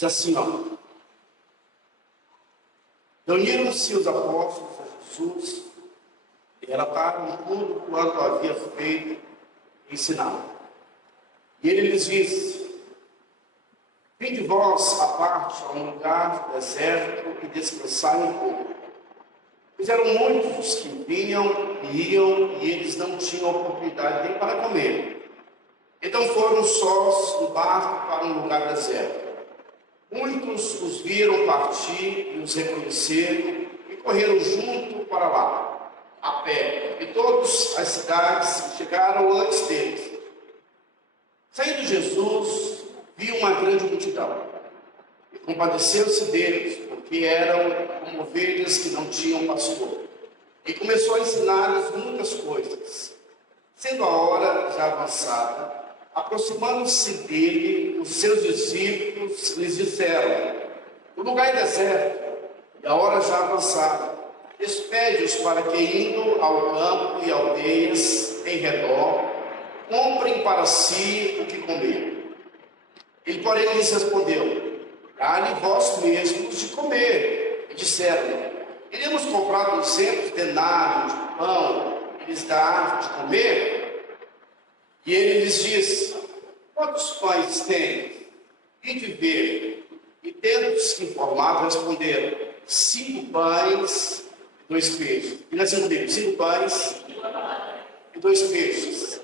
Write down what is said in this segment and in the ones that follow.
Diz assim, ó. Reuniram-se os apóstolos a Jesus e relataram tudo quanto havia feito e ensinado. E ele lhes disse: vinde vós à parte, a um lugar deserto, e descansai um pouco. Pois eram muitos os que vinham e iam, e eles não tinham oportunidade nem para comer. Então foram sós no barco para um lugar deserto. Muitos os viram partir e os reconheceram e correram junto para lá, a pé. E todas as cidades chegaram antes deles. Saindo Jesus, viu uma grande multidão e compadeceu-se deles, porque eram como ovelhas que não tinham pastor. E começou a ensinar-lhes muitas coisas. Sendo a hora já avançada, aproximando-se dele, os seus discípulos lhes disseram: o lugar é deserto, e a hora já avançada. Despede-os para que, indo ao campo e aldeias em redor, comprem para si o que comer. Ele, porém, lhes respondeu: dá-lhe vós mesmos de comer. E disseram: iremos comprar 200 denários de pão e lhes dar de comer? E ele lhes disse: quantos pães têm? E de ver. E tendo-se informado, responderam: 5 pães e 2 peixes. E nós comigo: 5 pães e 2 peixes.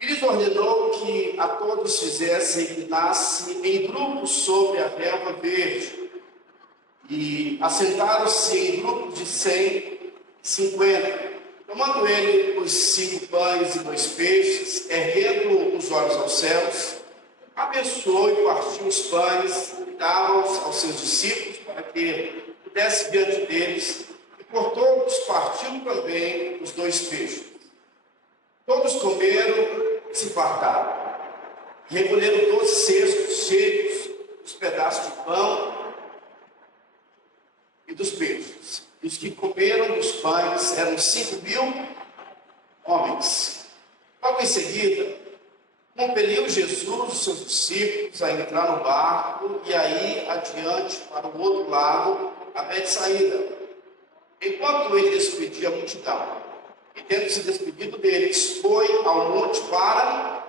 E lhes ordenou que a todos fizessem inclinar-se em grupos sobre a relva verde. E assentaram-se em grupos de 150. Tomando ele os 5 pães e 2 peixes, erguendo os olhos aos céus, abençoou e partiu os pães e dava-os aos seus discípulos para que pudesse diante deles, e por todos partiu também os 2 peixes. Todos comeram e se fartaram, e recolheram 12 cestos cheios dos pedaços de pão e dos peixes. E os que comeram dos pães eram 5.000 homens. Logo em seguida, compeliu Jesus os seus discípulos a entrar no barco e a ir adiante para o outro lado, a Betsaída. Enquanto ele despedia a multidão, e tendo se despedido deles, foi ao monte para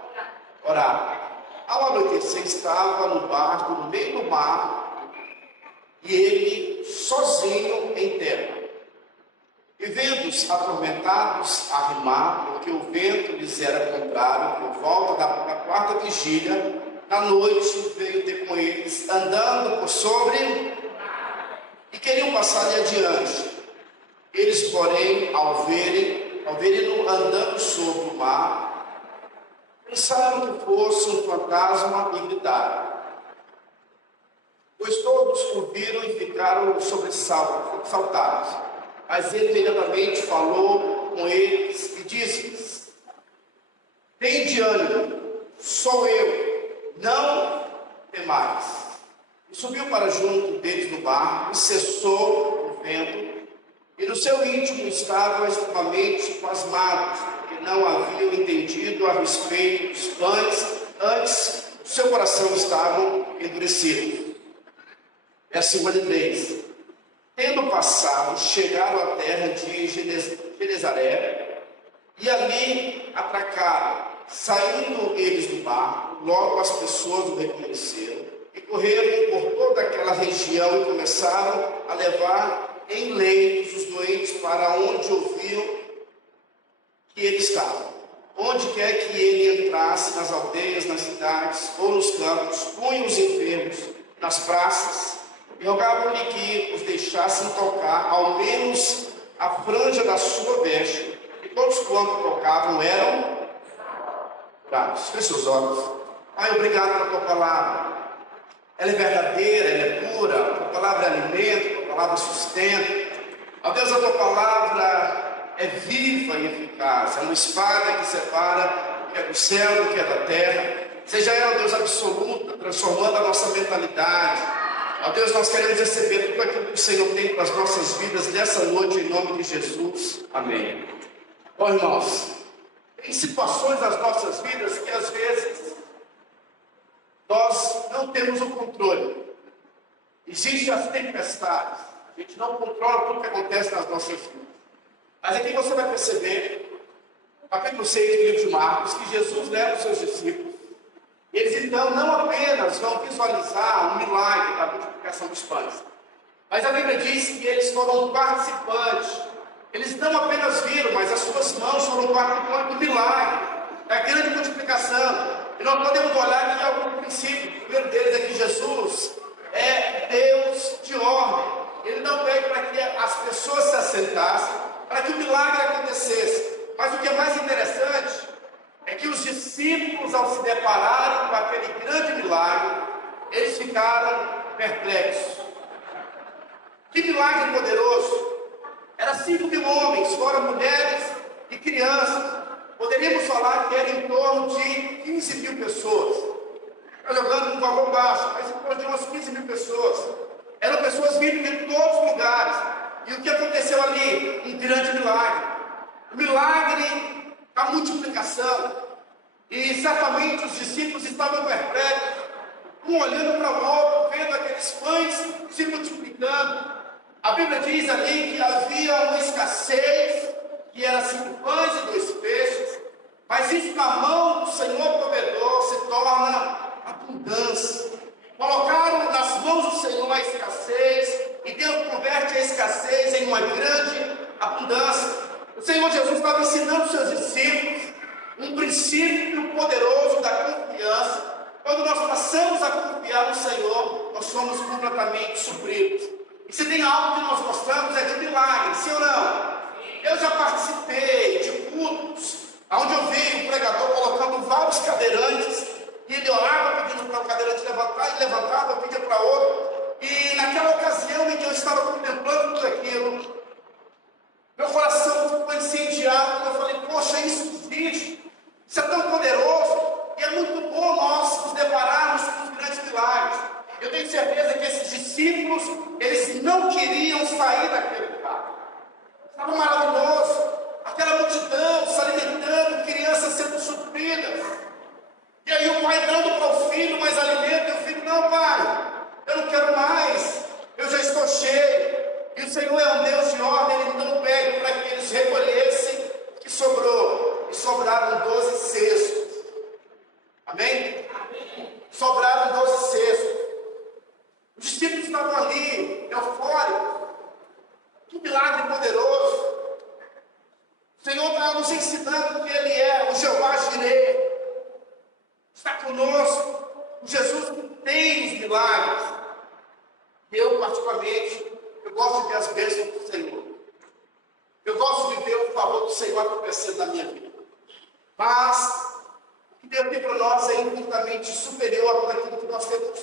orar. Ao anoitecer, estava no barco, no meio do mar, e ele sozinho em terra. E vendo-os atormentados a remar, porque o vento lhes era contrário, por volta da 4ª vigília, na noite veio ter com eles, andando por sobre, e queriam passar-lhe adiante. Eles, porém, ao verem-no andando sobre o mar, pensaram que fosse um fantasma e gritaram. Pois todos o viram e ficaram sobressaltados. Mas ele imediatamente falou com eles e disse-lhes: tende ânimo, sou eu, não temais. E subiu para junto deles no barco, e cessou o vento, e no seu íntimo estavam extremamente pasmados, porque não haviam entendido a respeito dos pães, antes o seu coração estava endurecido. Verso 53. Tendo passado, chegaram à terra de Genezaré, e ali atracaram. Saindo eles do barco, logo as pessoas o reconheceram, e correram por toda aquela região, e começaram a levar em leitos os doentes para onde ouviam que ele estava. Onde quer que ele entrasse, nas aldeias, nas cidades ou nos campos, punham os enfermos nas praças, e rogavam-lhe que os deixassem tocar, ao menos a franja da sua veste, e todos quanto tocavam eram curados. Feche seus olhos. Pai, obrigado pela tua palavra. Ela é verdadeira, ela é pura, a tua palavra é alimento, a tua palavra sustenta. Ó Deus, a tua palavra é viva e eficaz, é uma espada que separa o que é do céu e o que é da terra. Seja ela, Deus, absoluta, transformando a nossa mentalidade. Ó Deus, nós queremos receber tudo aquilo que o Senhor tem para as nossas vidas nessa noite, em nome de Jesus. Amém. Bom, irmãos, tem situações das nossas vidas que às vezes nós não temos o controle. Existem as tempestades. A gente não controla tudo que acontece nas nossas vidas. Mas aqui você vai perceber, capítulo 6 do livro de Marcos, que Jesus leva os seus discípulos. Eles então não apenas vão visualizar um milagre da multiplicação dos pães, mas a Bíblia diz que eles foram participantes. Eles não apenas viram, mas as suas mãos foram participantes do milagre, da grande multiplicação. E nós podemos olhar aqui algum princípio. O primeiro deles é que Jesus é Deus de ordem. Ele não pede para que as pessoas se assentassem, para que o milagre acontecesse. Mas o que é mais interessante é que os discípulos, ao se depararem com aquele grande milagre, eles ficaram perplexos. Que milagre poderoso! Era 5.000 homens, fora mulheres e crianças. Poderíamos falar que era em torno de 15.000 pessoas. Está jogando um valor baixo, mas em torno de umas 15.000 pessoas. Eram pessoas vindo de todos os lugares. E o que aconteceu ali? Um grande milagre. O milagre da multiplicação. E certamente os discípulos estavam perplexos, um olhando para o outro, vendo aqueles pães se multiplicando. A Bíblia diz ali que havia uma escassez, que era 5 pães e 2 peixes, mas isso na mão do Senhor provedor se torna abundância. Colocaram nas mãos do Senhor a escassez, e Deus converte a escassez em uma grande abundância. O Senhor Jesus estava ensinando os seus discípulos um princípio poderoso da confiança. Quando nós passamos a confiar no Senhor, nós somos completamente supridos. E se tem algo que nós gostamos é de milagre, sim ou não? Eu já participei de cultos onde eu vi o pregador colocando vários cadeirantes e ele orava pedindo para o cadeirante levantar e levantava, pedia para outro. E naquela ocasião em que eu estava contemplando tudo aquilo, meu coração ficou incendiado. Eu falei, poxa, isso existe, isso é tão poderoso e é muito bom nós nos depararmos com os grandes milagres. Eu tenho certeza que esses discípulos, eles não queriam sair daquele lugar. Estava maravilhoso, aquela multidão se alimentando, crianças sendo supridas. E aí o pai dando para o filho mais alimento, e o filho, não pai, eu não quero mais, eu já estou cheio. E o Senhor é um Deus de ordem, Ele não pede para que eles recolhessem o que sobrou. E sobraram 12 cestos. Amém? Amém. Sobraram 12 cestos. Os discípulos estavam ali, eufóricos. Que milagre poderoso. O Senhor está nos ensinando que Ele é o Jeová Jireh. Está conosco. O Jesus que tem os milagres. E eu, particularmente, eu gosto de ver as bênçãos do Senhor. Eu gosto de ver o favor do Senhor acontecendo na minha vida. Mas o que Deus tem para nós é infinitamente superior àquilo que nós temos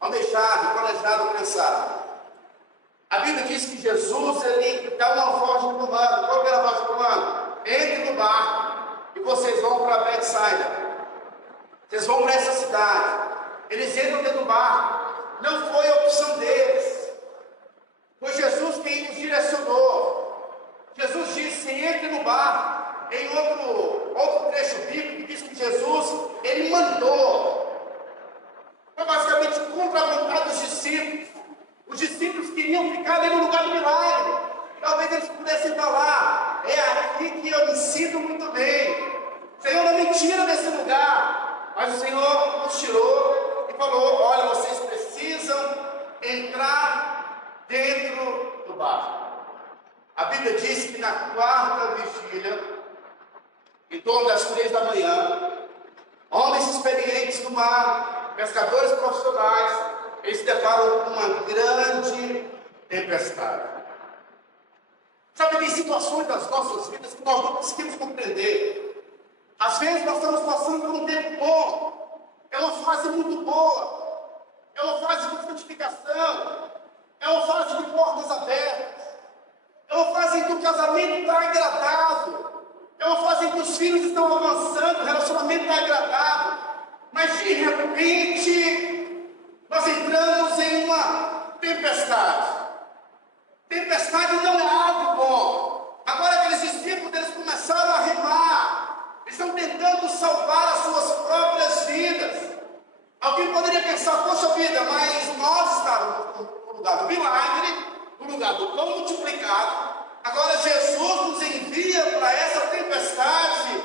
almejado, planejado, pensado. A Bíblia diz que Jesus, Ele dá uma voz de comando. Qual era a voz de comando? Entre no barco e vocês vão para Betsaida. Vocês vão para essa cidade. Eles entram dentro do barco. Não foi a opção deles. Foi Jesus quem nos direcionou. Jesus disse, entre no barco. Em outro trecho bíblico, diz que Jesus, Ele mandou. Foi basicamente contra a vontade dos discípulos. Os discípulos queriam ficar ali no lugar do milagre. Talvez eles pudessem falar, é aqui que eu me sinto muito bem. Senhor, não me tira desse lugar. Mas o Senhor nos tirou e falou, olha, vocês precisam entrar dentro do barco. A Bíblia diz que na 4ª vigília, em torno das 3 da manhã, homens experientes no mar, pescadores profissionais, eles se deparam com uma grande tempestade. Sabe, tem situações das nossas vidas que nós não conseguimos compreender. Às vezes nós estamos passando por um tempo bom, é uma fase muito boa, é uma fase de frutificação, é uma fase de portas abertas, é uma fase em que o casamento está agradável, é uma fase em que os filhos estão avançando, o relacionamento está agradável, mas de repente nós entramos em uma tempestade. Tempestade não é algo bom. Agora aqueles discípulos, eles começaram a remar, eles estão tentando salvar as suas próprias vidas. Alguém lugar do milagre, no lugar do pão multiplicado. Agora Jesus nos envia para essa tempestade.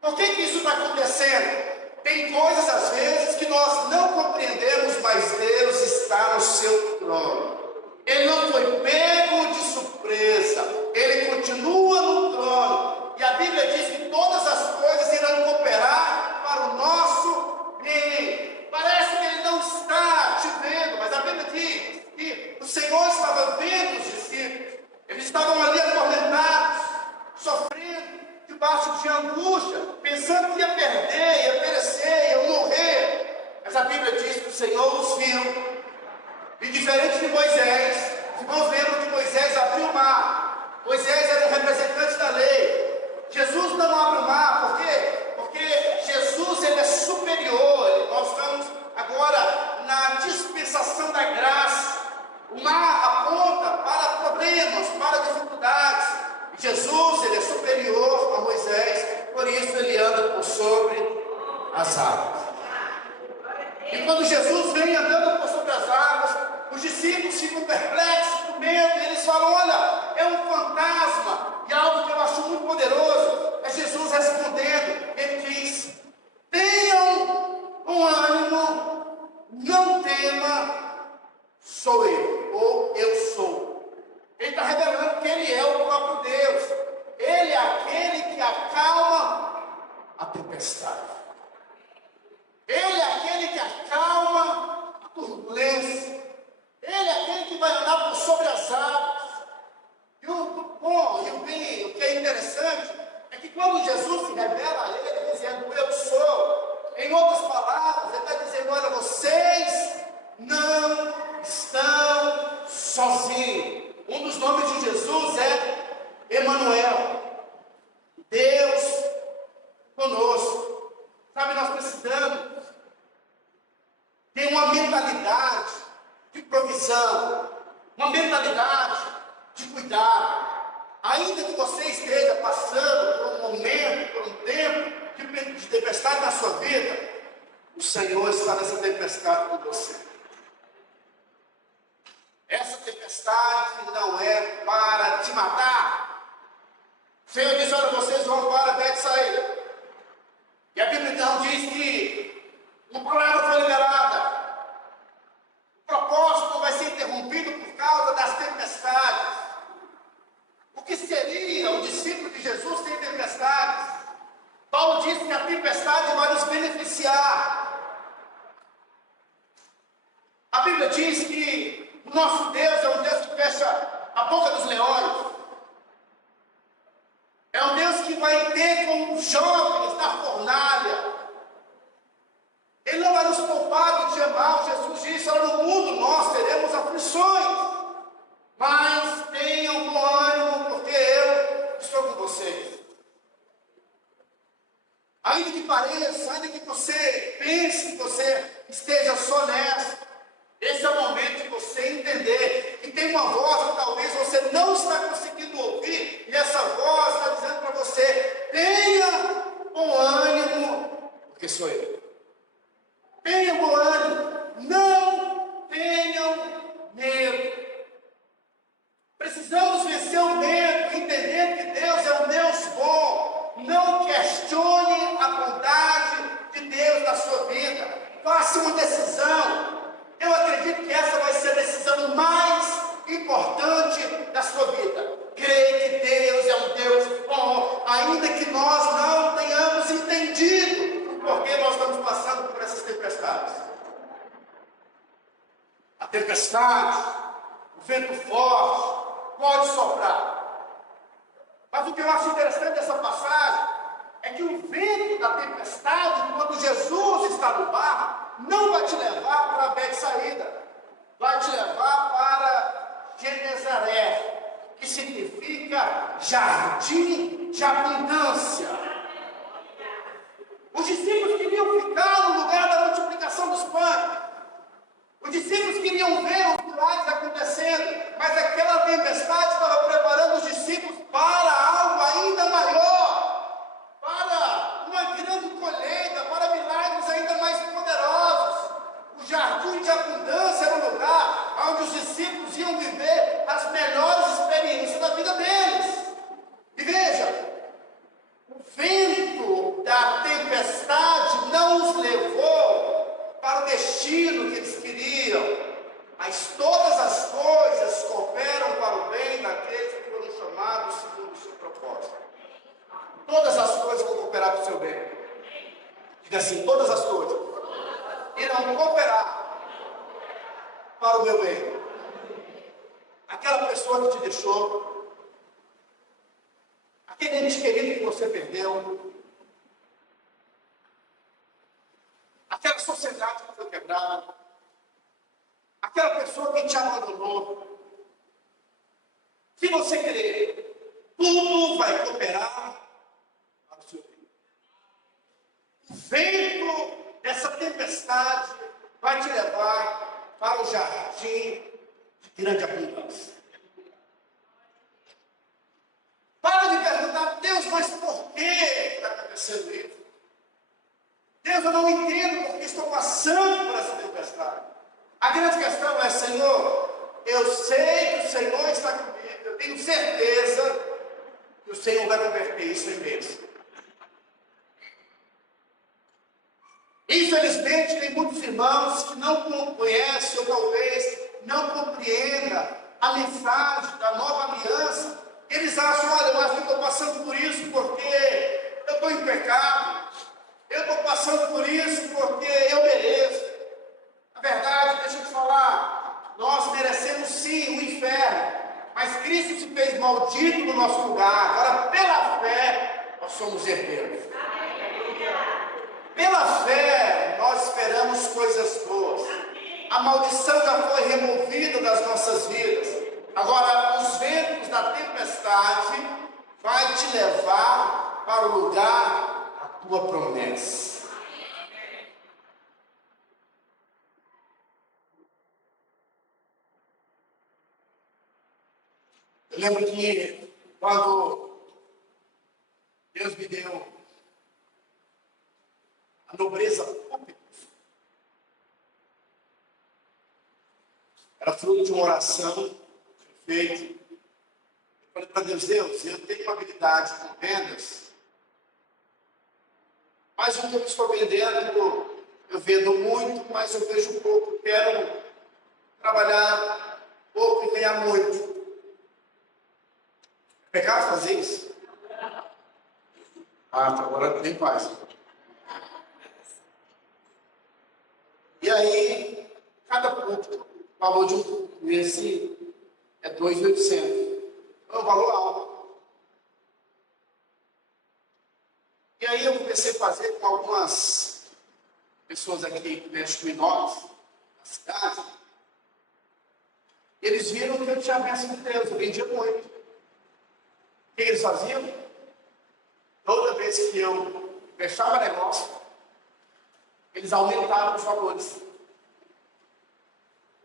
Por que isso está acontecendo? Tem coisas às vezes que nós não compreendemos, mas Deus está no seu trono. Ele não foi pego de surpresa, ele continua no trono. E a Bíblia diz que todas as coisas irão cooperar para o nosso bem. Parece que ele não está te vendo, mas a Bíblia diz que o Senhor estava vendo os discípulos. Eles estavam ali atormentados, sofrendo, debaixo de angústia, pensando que ia perder, ia perecer, ia morrer. Mas a Bíblia diz que o Senhor os viu. E diferente de Moisés, os irmãos lembram que Moisés abriu o mar. Moisés era um representante da lei. Jesus não abre o mar, por quê? Porque Jesus ele é superior. Nós estamos agora na dispensação da graça. O mar aponta para problemas, para dificuldades. Jesus ele é superior a Moisés, por isso ele anda por sobre as águas. E quando Jesus vem andando por sobre as águas, os discípulos ficam perplexos, com medo, e eles falam: olha, é um fantasma. E algo que eu acho muito poderoso é Jesus respondendo. Ele diz: tenham um ânimo, não tema, sou eu, ou eu sou. Ele está revelando que ele é o próprio Deus. Ele é aquele que acalma a tempestade. Ele é aquele que acalma a turbulência. Ele é aquele que vai andar por sobre as águas. E o bom e o bem, o que é interessante, é que quando Jesus se revela a ele, dizendo: eu sou, em outras palavras, ele está dizendo: olha, vocês não estão sozinhos. Um dos nomes de Jesus é Emanuel, Deus conosco. Sabe, nós precisamos ter uma mentalidade de provisão, uma mentalidade de cuidado. Ainda que você esteja passando por um momento, por um tempo de tempestade na sua vida, o Senhor está nessa tempestade com você. Essa tempestade não é para te matar. O Senhor disse: olha, vocês vão para Betsaída. E a Bíblia então diz que uma palavra foi liberada. O propósito vai ser interrompido por causa das tempestades. O que seria o discípulo de Jesus sem tempestades? Paulo diz que a tempestade vai nos beneficiar. A Bíblia diz que o nosso Deus é um Deus que fecha a boca dos leões. É um Deus que vai ter com os jovens na fornalha. Ele não vai nos poupar do dia mau. Jesus disse: olha, no mundo nós teremos aflições, mas tenham bom ânimo, porque eu estou com vocês. Ainda que pareça, ainda que você pense que você esteja só nessa, esse é o momento de você entender que tem uma voz que talvez você não está conseguindo ouvir, e essa voz está dizendo para você: tenha bom ânimo, porque sou eu. Tenha bom ânimo, não tenham medo. Precisamos vencer o medo, entender que Deus é um Deus bom. Não questione a bondade de Deus na sua vida. Faça uma decisão. Eu acredito que essa vai ser a decisão mais importante da sua vida. Creia que Deus é um Deus bom, ainda que nós não tenhamos entendido porque nós estamos passando por essas tempestades. A tempestade, o vento forte, pode soprar. Mas o que eu acho interessante dessa passagem é que o vento da tempestade, quando Jesus está no barco, não vai te levar para Betsaída, vai te levar para Genezaré, que significa jardim de abundância. Os discípulos queriam ficar no lugar da multiplicação dos pães. Os discípulos queriam ver os milagres acontecendo, mas aquela tempestade estava preparando os discípulos para algo ainda maior, para uma grande colheita, para milagres ainda mais poderosos. O jardim de abundância era um lugar onde os discípulos cooperar para o seu bem. Diga assim: todas as coisas irão cooperar para o meu bem. Aquela pessoa que te deixou, aquele ente querido que você perdeu, aquela sociedade que foi quebrada, aquela pessoa que te abandonou, se você querer, tudo vai cooperar para o seu bem. O vento dessa tempestade vai te levar para o jardim de grande abundância. Para de perguntar: Deus, mas por que está acontecendo isso? Deus, eu não entendo porque estou passando por essa tempestade. A grande questão é: Senhor, eu sei que o Senhor está comigo, eu tenho certeza que o Senhor vai converter isso em bênção. Infelizmente, tem muitos irmãos que não conhecem ou talvez não compreendam a mensagem da nova aliança. Eles acham: olha, mas eu estou passando por isso porque eu estou em pecado, eu estou passando por isso porque eu mereço. Na verdade, deixa eu te falar, nós merecemos sim o inferno, mas Cristo se fez maldito no nosso lugar. Agora, pela fé, nós somos herdeiros. Pela fé, nós esperamos coisas boas. A maldição já foi removida das nossas vidas. Agora, os ventos da tempestade vai te levar para o lugar da tua promessa. Eu lembro que quando Deus me deu a nobreza pública, era fruto de uma oração feita. Eu falei para Deus: Deus, eu tenho uma habilidade com vendas, mas o que eu estou vendendo, eu vendo muito, mas eu vejo pouco. Quero trabalhar pouco e ganhar muito. É pecado fazer isso? Agora tem paz. E aí, cada ponto, o valor de um ponto esse é 2.800. É um valor alto. E aí eu comecei a fazer com algumas pessoas aqui que mexem com inox, na cidade. Eles viram que eu tinha a bênção de Deus, eu vendia muito. O que eles faziam? Toda vez que eu fechava negócio, eles aumentavam os valores.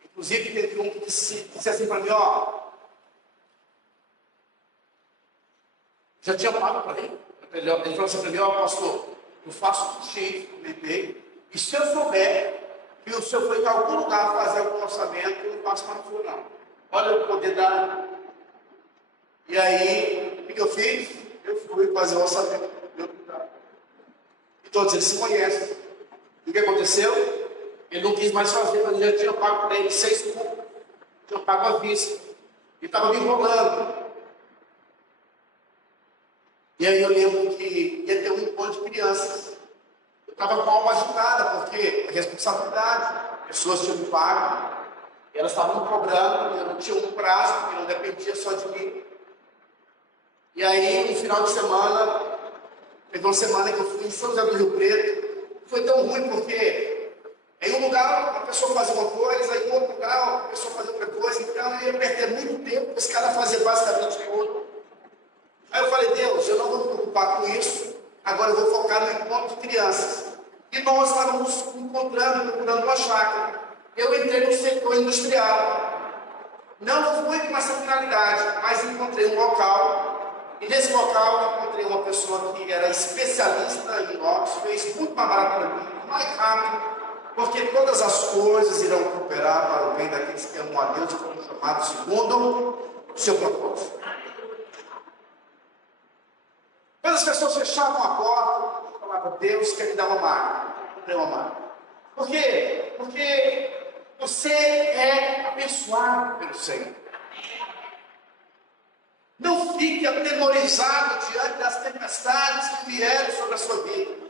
Inclusive, teve um que disse assim para mim: ó, já tinha pago para ele. Ele falou assim para mim: ó, pastor, eu faço tudo cheio, comentei, e se eu souber que o senhor foi em algum lugar fazer algum orçamento, eu não faço para o senhor não. Olha o poder da... E aí, o que eu fiz? Eu fui fazer o orçamento. E todos eles se conhecem. E o que aconteceu? Ele não quis mais fazer, mas eu já tinha pago para ele 6 pontos. Tinha pago à vista. E estava me enrolando. E aí eu lembro que ia ter um encontro de crianças. Eu estava com a alma agitada, porque é responsabilidade. Pessoas tinham me pago. E elas estavam me cobrando. Eu não tinha um prazo, porque não dependia só de mim. E aí, no final de semana, teve uma semana que eu fui em São José do Rio Preto. Foi tão ruim porque em um lugar a pessoa fazia uma coisa, em outro lugar a pessoa fazia outra coisa. Então eu ia perder muito tempo, esse cara fazia basicamente tudo. Aí eu falei: Deus, eu não vou me preocupar com isso, agora eu vou focar no encontro de crianças. E nós estávamos encontrando, procurando uma chácara. Eu entrei no setor industrial. Não fui com essa finalidade, mas encontrei um local. E nesse local eu encontrei uma pessoa que era especialista em inox, fez muito mais barato para mim, mais rápido, porque todas as coisas irão cooperar para o bem daqueles que amam a Deus e foram chamados segundo o seu propósito. Quando as pessoas fechavam a porta, eu falava: Deus quer me dar uma máquina. Comprei uma máquina. Por quê? Porque você é abençoado pelo Senhor. Não fique atemorizado diante das tempestades que vierem sobre a sua vida.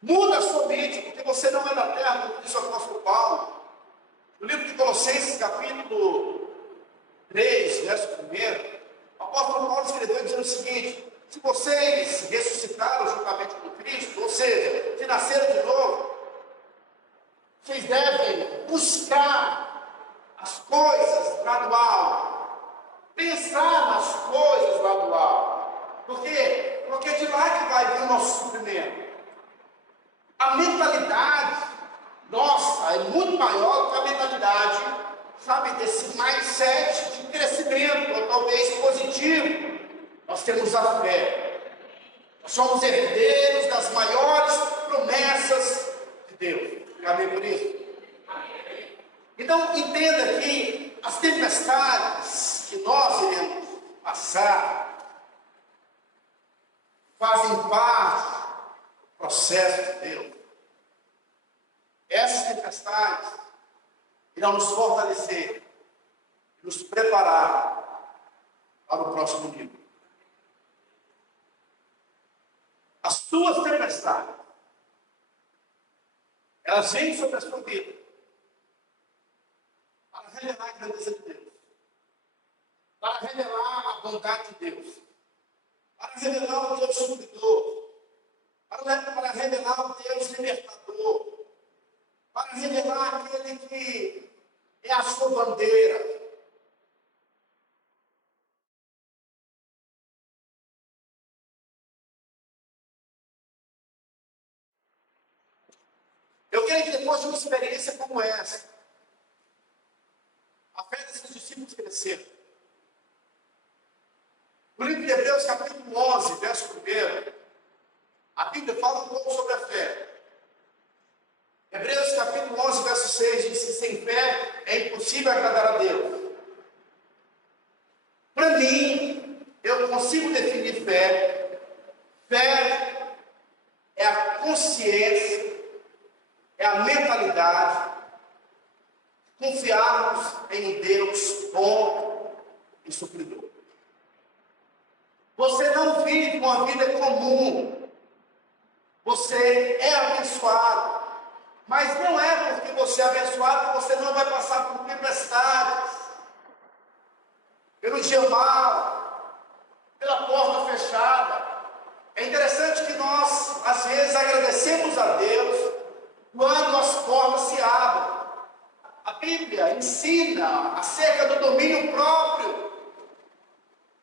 Muda a sua mente, porque você não é da terra, como diz o apóstolo Paulo. No livro de Colossenses, capítulo 3, verso 1, o apóstolo Paulo escreveu dizendo o seguinte: se vocês ressuscitaram juntamente com Cristo, ou seja, se nasceram de novo, vocês devem buscar as coisas lá do alto, pensar nas coisas lá do alto. Por quê? Porque de lá que vai vir o nosso suprimento. A mentalidade nossa é muito maior do que a mentalidade, sabe, desse mindset de crescimento, ou talvez positivo. Nós temos a fé. Nós somos herdeiros das maiores promessas de Deus. Amém por isso? Então, entenda que as tempestades que nós iremos passar fazem parte do processo de Deus. Essas tempestades irão nos fortalecer, nos preparar para o próximo nível. As suas tempestades, elas vêm sobre a sua vida para revelar a grandeza de Deus, para revelar a bondade de Deus, para revelar o Deus supridor, para revelar o Deus libertador, para revelar aquele que é a sua bandeira. Eu quero que depois de uma experiência como essa, a fé desses discípulos cresceram. No livro de Hebreus, capítulo 11, verso 1, a Bíblia fala um pouco sobre a fé. Hebreus, capítulo 11, verso 6, diz que sem fé é impossível agradar a Deus. Para mim, eu consigo definir fé. Fé é a consciência, é a mentalidade de confiarmos em um Deus bom e supridor. Você não vive uma vida comum. Você é abençoado. Mas não é porque você é abençoado que você não vai passar por tempestades, pelo dia mau, pela porta fechada. É interessante que nós, às vezes, agradecemos a Deus quando as portas se abrem. A Bíblia ensina acerca do domínio próprio.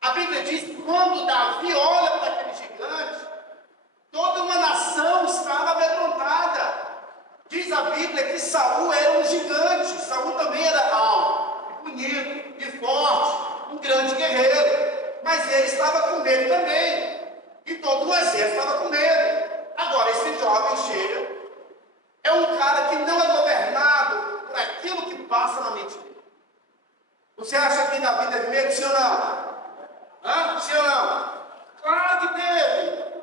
A Bíblia diz que quando Davi olha para aquele gigante, toda uma nação estava amedrontada. Diz a Bíblia que Saul era um gigante. Saul também era alto, bonito e forte, um grande guerreiro. Mas ele estava com medo também. E todo o exército estava com medo. Agora, esse jovem chega, é um cara que não é governado por aquilo que passa na mente dele. Você acha que Davi teve medo, sim ou não? Sim ou não? Claro que teve.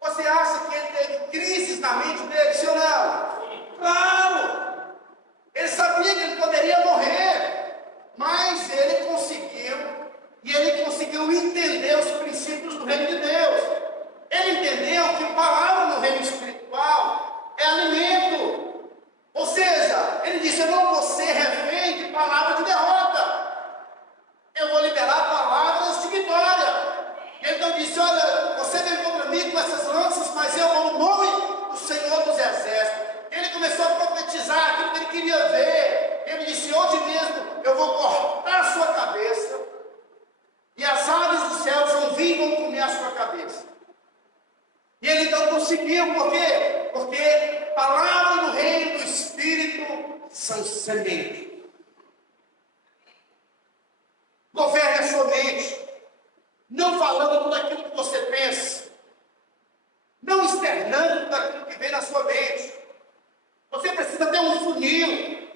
Você acha que ele teve crises na mente dele, sim ou não? Claro! Ele sabia que ele poderia morrer, mas ele conseguiu entender os princípios do reino de Deus. Ele entendeu que palavra no reino espiritual é alimento. Ou seja, ele disse: eu não vou ser refém de palavra de derrota. Eu vou liberar palavras de vitória. Ele então disse: olha, você vem contra mim com essas lanças, mas eu vou no nome do Senhor dos Exércitos. Ele começou a profetizar aquilo que ele queria ver. Ele disse: hoje mesmo eu vou cortar a sua cabeça, e as aves dos céus vão vir e vão comer a sua cabeça. E ele então conseguiu, por quê? Porque palavra no reino do Espírito são sementes. Governe a sua mente, não falando tudo aquilo que você pensa, não externando tudo aquilo que vem na sua mente. Você precisa ter um funil.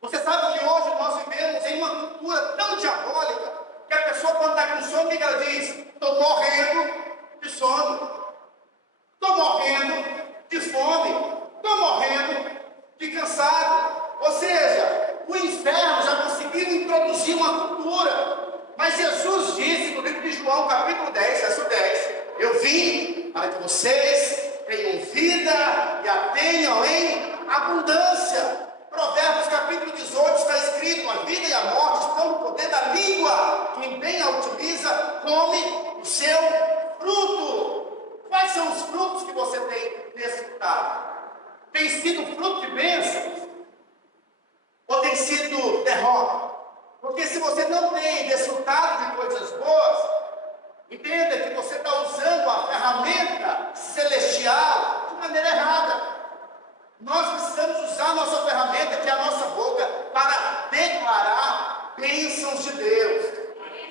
Você sabe que hoje nós vivemos em uma cultura tão diabólica que a pessoa, quando está com sono, o que ela diz? Estou morrendo de sono, estou morrendo de fome, estou morrendo de cansado. Ou seja, o inferno já conseguiu introduzir uma cultura, mas Jesus João capítulo 10, verso 10. Eu vim para que vocês tenham vida e a tenham em abundância. Provérbios capítulo 18 está escrito: a vida e a morte estão no poder da língua. Quem bem a utiliza, come o seu fruto. Quais são os frutos que você tem desfrutado? Tem sido fruto de bênçãos? Ou tem sido derrota? Porque se você não tem desfrutado de coisas boas, entenda que você está usando a ferramenta celestial de maneira errada. Nós precisamos usar a nossa ferramenta, que é a nossa boca, para declarar bênçãos de Deus.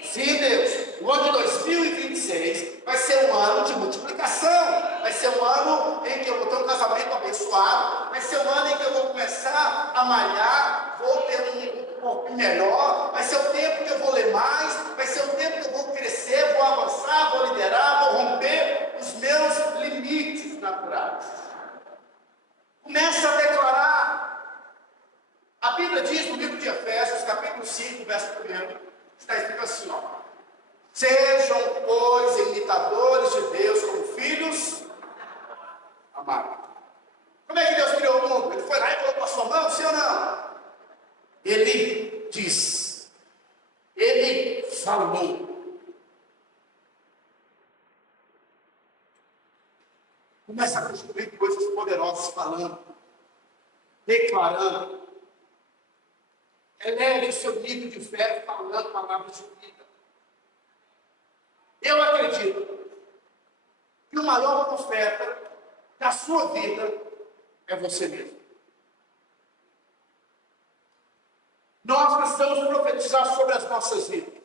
Sim, Deus, o ano de 2026 vai ser um ano de multiplicação, vai ser um ano em que eu vou ter um casamento abençoado, vai ser um ano em que eu vou começar a malhar, vou ter um corpo melhor, vai ser o tempo que eu vou ler mais, vai ser o tempo que eu vou crescer, vou avançar, vou liderar, vou romper os meus limites naturais. Começa a declarar. A Bíblia diz no livro de Efésios, capítulo 5, verso 1, está escrito assim, ó: sejam, pois, imitadores de Deus como filhos amados. Como é que Deus criou o mundo? Ele foi lá e colocou a sua mão, sim ou não? Ele diz, ele falou. Começa a construir coisas poderosas, falando, declarando. Eleve o seu nível de fé, falando palavras de vida. Eu acredito que o maior profeta da sua vida é você mesmo. Nós precisamos profetizar sobre as nossas vidas.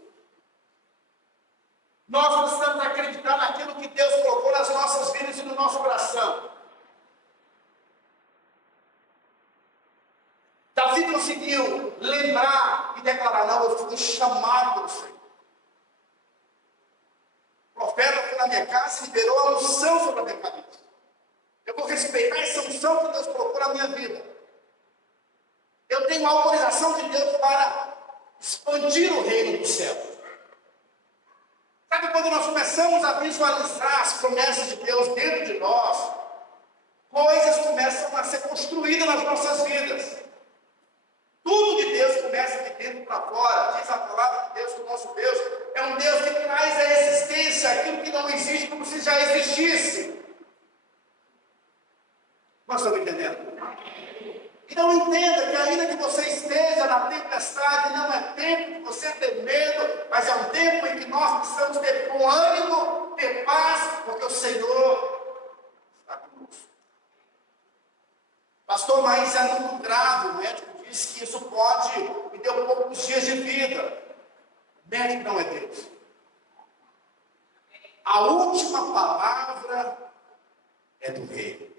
Nós precisamos acreditar naquilo que Deus colocou nas nossas vidas e no nosso coração. Davi conseguiu lembrar e declarar: não, eu fui chamado pelo Senhor. O profeta foi na minha casa e liberou a unção sobre a minha cabeça. Eu vou respeitar essa unção que Deus colocou na minha vida. Eu tenho a autorização de Deus para expandir o reino do céu. Sabe quando nós começamos a visualizar as promessas de Deus dentro de nós, coisas começam a ser construídas nas nossas vidas. Tudo de Deus começa de dentro para fora. Diz a palavra de Deus que o nosso Deus é um Deus que traz à existência aquilo que não existe como se já existisse. Nós estamos entendendo? Então entenda que ainda que você esteja na tempestade, não é tempo de você ter medo, mas é um tempo em que nós precisamos ter bom ânimo, ter paz, porque o Senhor está conosco. Pastor, mas é muito grave, o médico diz que isso pode me dar poucos dias de vida. O médico não é Deus. A última palavra é do rei.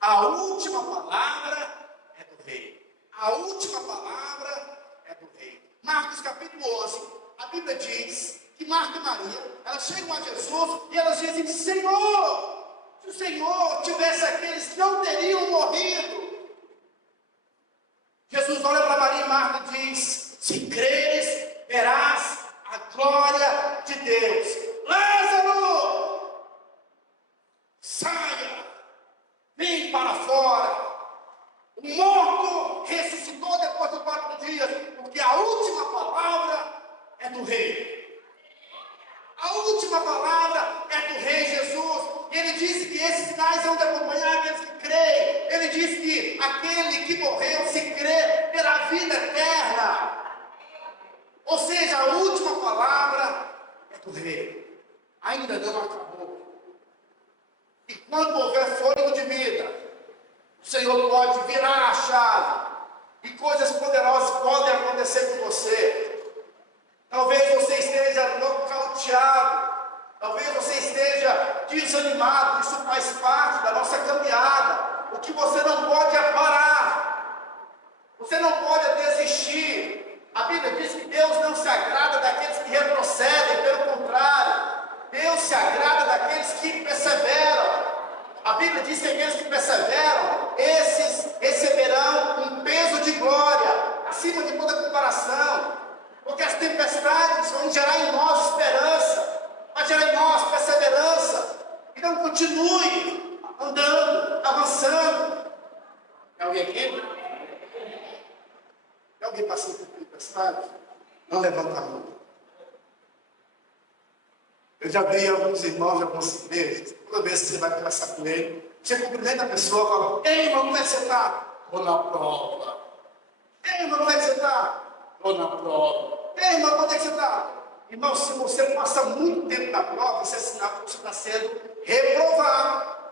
A última palavra é do rei. A última palavra é do rei. Marcos capítulo 11, a Bíblia diz que Marta e Maria, elas chegam a Jesus e elas dizem: Senhor, se o Senhor tivesse aqui, eles não teriam morrido. Jesus olha para Maria e Marta e diz: se creres, verás a glória de Deus. Lázaro, saia, vem para fora. O morto ressuscitou depois de 4 dias, porque a última palavra é do rei. A última palavra é do rei Jesus. Ele disse que esses sinais vão acompanhar aqueles que creem. Ele disse que aquele que morreu, se crer, terá vida eterna. Ou seja, a última palavra é do rei. Ainda não acabou. E quando houver fôlego de vida, o Senhor pode virar a chave. E coisas poderosas podem acontecer com você. Talvez você esteja nocauteado. Talvez você esteja desanimado. Isso faz parte da nossa caminhada. O que você não pode é parar. Você não pode desistir. A Bíblia diz que Deus não se agrada daqueles que retrocedem. Pelo contrário, Deus se agrada daqueles que perseveram. A Bíblia diz que aqueles que perseveram, esses receberão um peso de glória, acima de toda comparação. Porque as tempestades vão gerar em nós esperança. Não levanta a mão. Eu já vi alguns irmãos de algumas igrejas, toda vez que você vai conversar com ele, você cumprimenta a pessoa e fala: ei, irmão, como é que você está? Estou na prova. Ei, irmão, como é que você está? Estou na prova. Ei, irmão, quando é que você está? Irmão, se você passa muito tempo na prova, isso é sinal que você está sendo reprovado.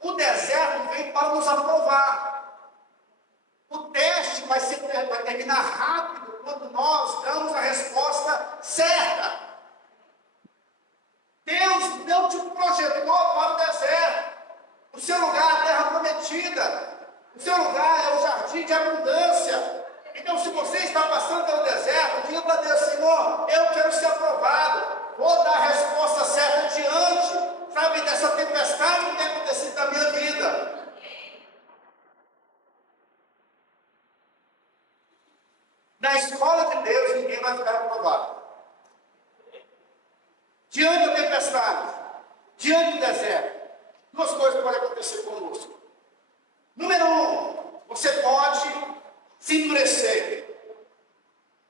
O deserto vem para nos aprovar. O teste vai terminar rápido quando nós damos a resposta certa. Deus não te projetou para o deserto. O seu lugar é a terra prometida. O seu lugar é o jardim de abundância. Então, se você está passando pelo deserto, diga para Deus: Senhor, eu quero ser aprovado. Vou dar a resposta certa diante, sabe, dessa tempestade que tem acontecido na minha vida. Na escola de Deus, ninguém vai ficar aprovado. Diante da tempestade, diante do deserto, duas coisas podem acontecer conosco. Número um, você pode se endurecer.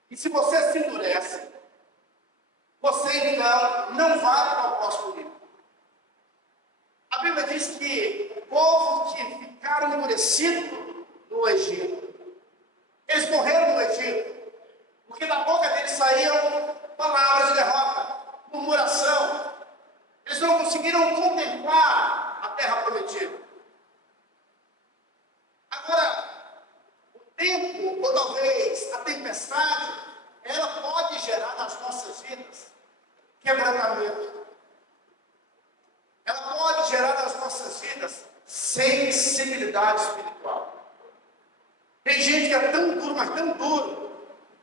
E se você se endurece, você então não vai para o próximo nível. A Bíblia diz que o povo que ficaram endurecidos no Egito, eles morreram no Egito, porque da boca deles saíam palavras de derrota, murmuração. Eles não conseguiram contemplar a terra prometida. Agora, o tempo, ou talvez a tempestade, ela pode gerar nas nossas vidas quebrantamento. Ela pode gerar nas nossas vidas sensibilidade espiritual. Tem gente que é tão duro, mas tão duro,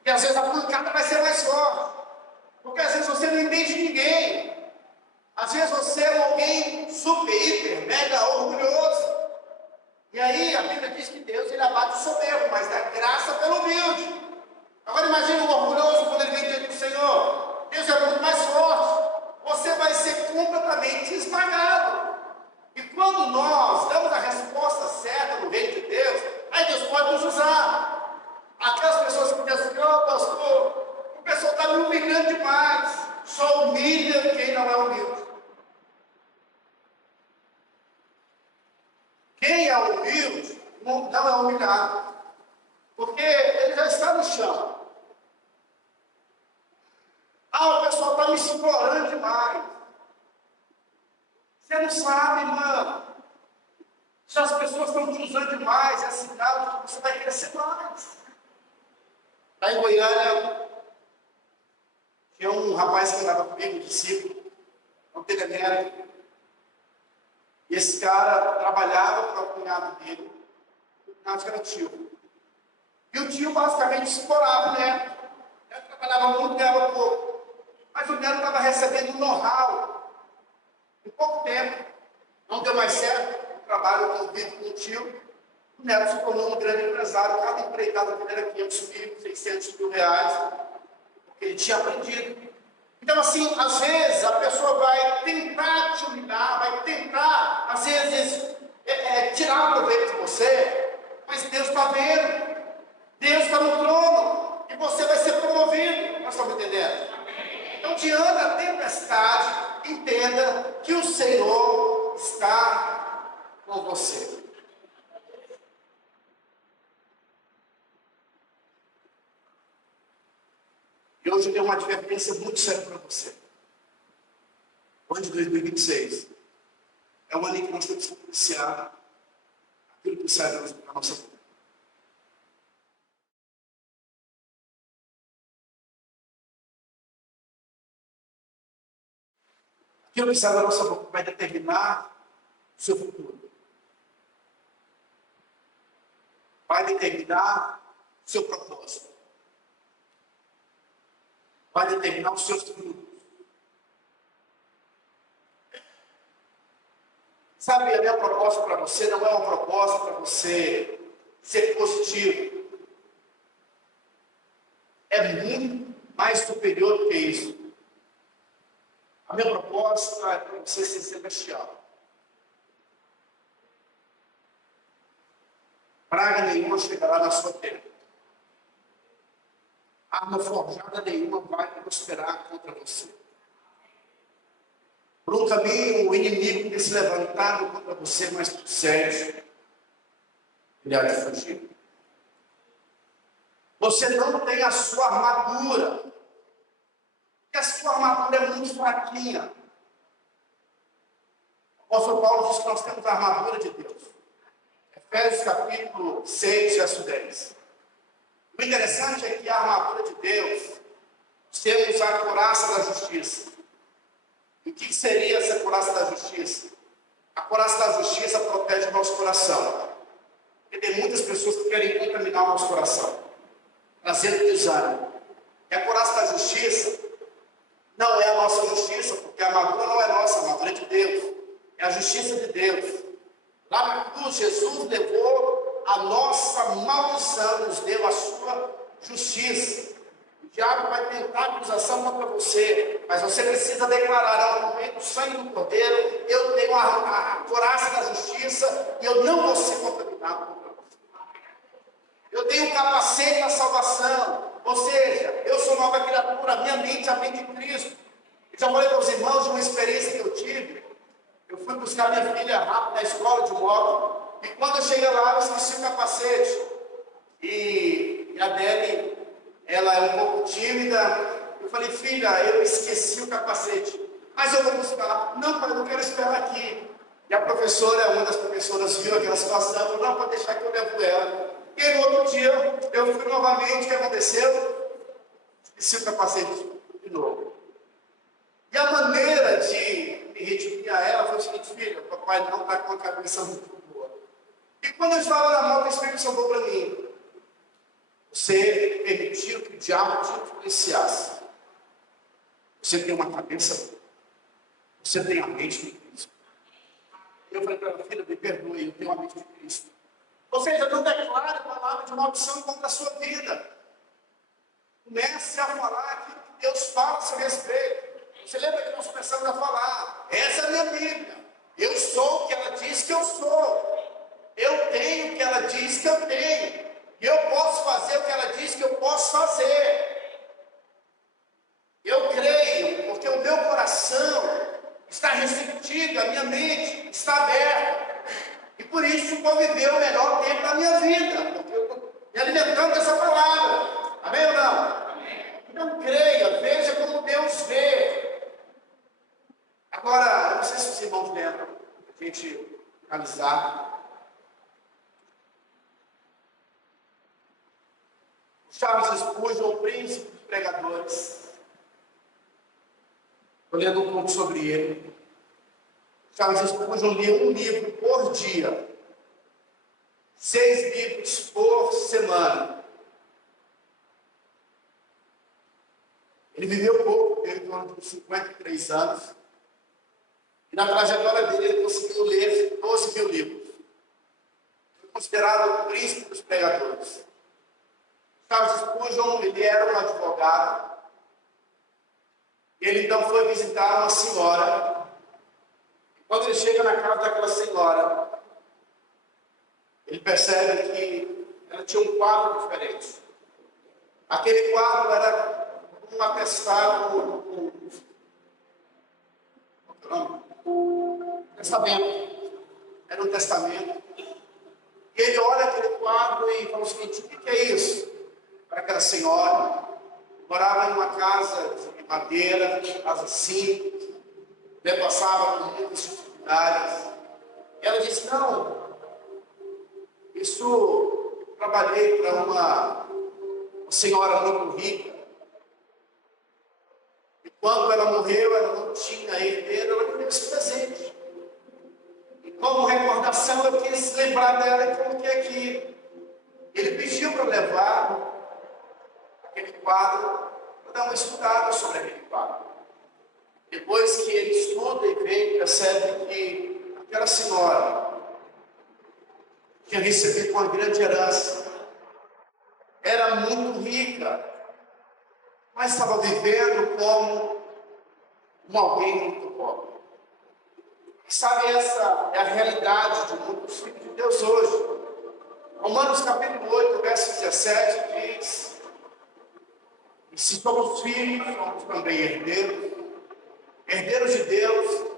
que às vezes a pancada vai ser mais forte. Porque às vezes você não entende ninguém. Às vezes você é alguém super, hiper, mega orgulhoso. E aí a Bíblia diz que Deus ele abate o soberbo, mas dá graça pelo humilde. Agora imagine o orgulhoso quando ele vem diante do Senhor. Deus é muito mais forte. Você vai ser completamente esmagado. E quando nós damos a resposta certa no reino de Deus, aí Deus pode nos usar. Aquelas pessoas que dizem assim: ó, pastor, o pessoal está me humilhando demais. Só humilha quem não é humilde. Quem é humilde não é humilhado, porque ele já está no chão. Ah, o pessoal está me explorando demais. Você não sabe, irmão. Se as pessoas estão te usando demais, é sinal de que você vai crescer mais. Lá em Goiânia, tinha um rapaz que andava comigo, um discípulo, um telemérico. E esse cara trabalhava para o cunhado dele, o cunhado era tio. E o tio basicamente explorava o neto. O neto trabalhava muito, ganhava pouco. Mas o neto estava recebendo um know-how. Em pouco tempo, não deu mais certo o trabalho envolvido com o tio. O neto se tornou um grande empresário. Cada empregado dele era 500 mil, 600 mil reais. Porque ele tinha aprendido. Então, assim, às vezes a pessoa vai tentar te humilhar, vai tentar, às vezes, tirar proveito de você, mas Deus está vendo, Deus está no trono, e você vai ser promovido. Nós estamos entendendo? Então, diante da tempestade, entenda que o Senhor está com você. E hoje eu tenho uma advertência muito séria para você. O ano de 2026 é o ano em que nós temos que iniciar aquilo que sai da nossa boca. Aquilo que sai da nossa boca vai determinar o seu futuro. Vai determinar o seu propósito. Vai determinar os seus frutos. Sabe, a minha proposta para você não é uma proposta para você ser positivo. É muito mais superior do que isso. A minha proposta é para você ser celestial. Praga nenhuma chegará na sua terra. arma forjada nenhuma vai prosperar contra você. Por um caminho, o inimigo que se levantar contra você, mas por sério, ele há de fugir. Você não tem a sua armadura, porque a sua armadura é muito fraquinha. O apóstolo Paulo diz que nós temos a armadura de Deus. Efésios capítulo 6, verso 10. O interessante é que a armadura de Deus, nós temos a couraça da justiça. E o que seria essa couraça da justiça? A couraça da justiça protege o nosso coração. Porque tem muitas pessoas que querem contaminar o nosso coração, trazendo desânimo. E a couraça da justiça não é a nossa justiça, porque a armadura não é nossa, a armadura é de Deus. É a justiça de Deus. Lá na cruz, Jesus levou a nossa maldição, nos deu a sua justiça. O diabo vai tentar acusação contra você, mas você precisa declarar: ao momento do sangue do Cordeiro, eu tenho a couraça da justiça e eu não vou ser contaminado contra você. Eu tenho o capacete da salvação, ou seja, eu sou nova criatura, minha mente é a mente de Cristo. Eu já falei para os irmãos de uma experiência que eu tive. Eu fui buscar minha filha rápido na escola de moto, e quando eu cheguei lá, eu esqueci o capacete. E a Deli, ela é um pouco tímida. Eu falei: filha, eu esqueci o capacete, mas eu vou buscar. Não, pai, eu não quero esperar aqui. E a professora, uma das professoras, viu aquela situação, falou: não, pode deixar que eu levo ela. E aí, no outro dia, eu fui novamente. O que aconteceu? Esqueci o capacete de novo. E a maneira de me redimir a ela foi o seguinte: filha, o papai não está com a cabeça muito boa. E quando eu estava na moto, o Espírito Santo falou para mim: você permitiu que o diabo te influenciasse. Você tem uma cabeça boa. Você tem a mente de Cristo. Eu falei para ela: filha, me perdoe, eu tenho a mente de Cristo. Ou seja, não declare palavra de maldição contra a sua vida. Comece a falar aquilo que Deus fala a seu respeito. Você lembra que nós começamos a falar: essa é a minha Bíblia. Eu sou o que ela diz que eu sou. Eu tenho o que ela diz que eu tenho. E eu posso fazer o que ela diz que eu posso fazer. Eu creio, porque o meu coração está receptivo, a minha mente está aberta. E por isso eu vou viver o melhor tempo da minha vida, porque eu estou me alimentando dessa palavra. Amém ou não? Amém. Então creia, veja como Deus vê. Agora, eu não sei se os irmãos lembram, a gente analisar. Charles Spurgeon, o príncipe dos pregadores. Estou lendo um pouco sobre ele. Charles Spurgeon lia um livro por dia. 6 livros por semana. Ele viveu pouco, teve em torno de 53 anos. E na trajetória dele, ele conseguiu ler 12 mil livros. Foi considerado o príncipe dos pregadores. Charles Spurgeon, ele era um advogado. Ele então foi visitar uma senhora. E quando ele chega na casa daquela senhora, ele percebe que ela tinha um quadro diferente. Aquele quadro era um atestado, testamento. Era um testamento. E ele olha aquele quadro e fala o seguinte: o que é isso? Para aquela senhora, morava em uma casa de madeira, casa simples, passava por muitas dificuldades. E ela disse: não, isso trabalhei para uma senhora muito rica. E quando ela morreu, ela não tinha herdeiro, ela me deu esse presente. E como recordação, eu quis lembrar dela e coloquei aqui. Ele pediu para levar aquele quadro, para dar uma estudada sobre aquele quadro. Depois que ele estuda e vê, percebe que aquela senhora tinha recebido uma grande herança, era muito rica, mas estava vivendo como alguém muito pobre. E sabe, essa é a realidade de muitos filhos de Deus hoje. Romanos capítulo 8, verso 17 diz: E se somos filhos, somos também herdeiros, herdeiros de Deus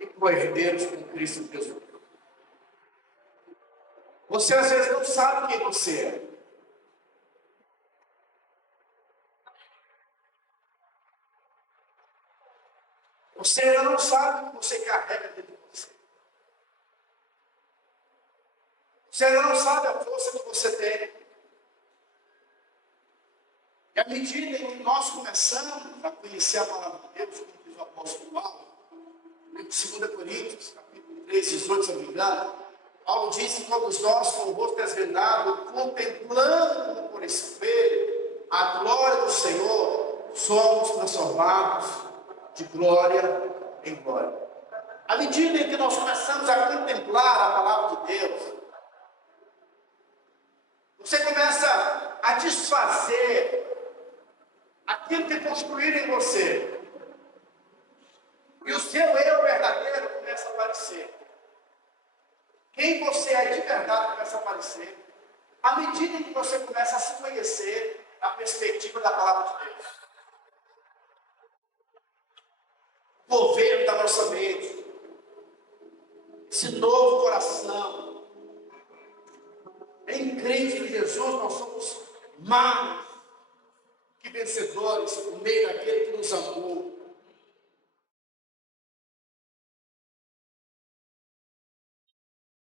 e co-herdeiros com Cristo Jesus. Você às vezes não sabe quem você é. Você ainda não sabe o que você carrega dentro de você. Você ainda não sabe a força que você tem. E à medida em que nós começamos a conhecer a palavra de Deus, como diz o apóstolo Paulo, em 2 Coríntios, capítulo 3, 18, se não me engano, Paulo diz que todos nós, com o rosto desvendado, contemplando como por espelho a glória do Senhor, somos transformados de glória em glória. À medida em que nós começamos a contemplar a palavra de Deus, você começa a desfazer aquilo que construíram em você. E o seu eu verdadeiro começa a aparecer. Quem você é de verdade começa a aparecer. À medida em que você começa a se conhecer a perspectiva da palavra de Deus. O governo da nossa mente. Esse novo coração. Em Cristo Jesus nós somos mais que vencedores por meio daquele que nos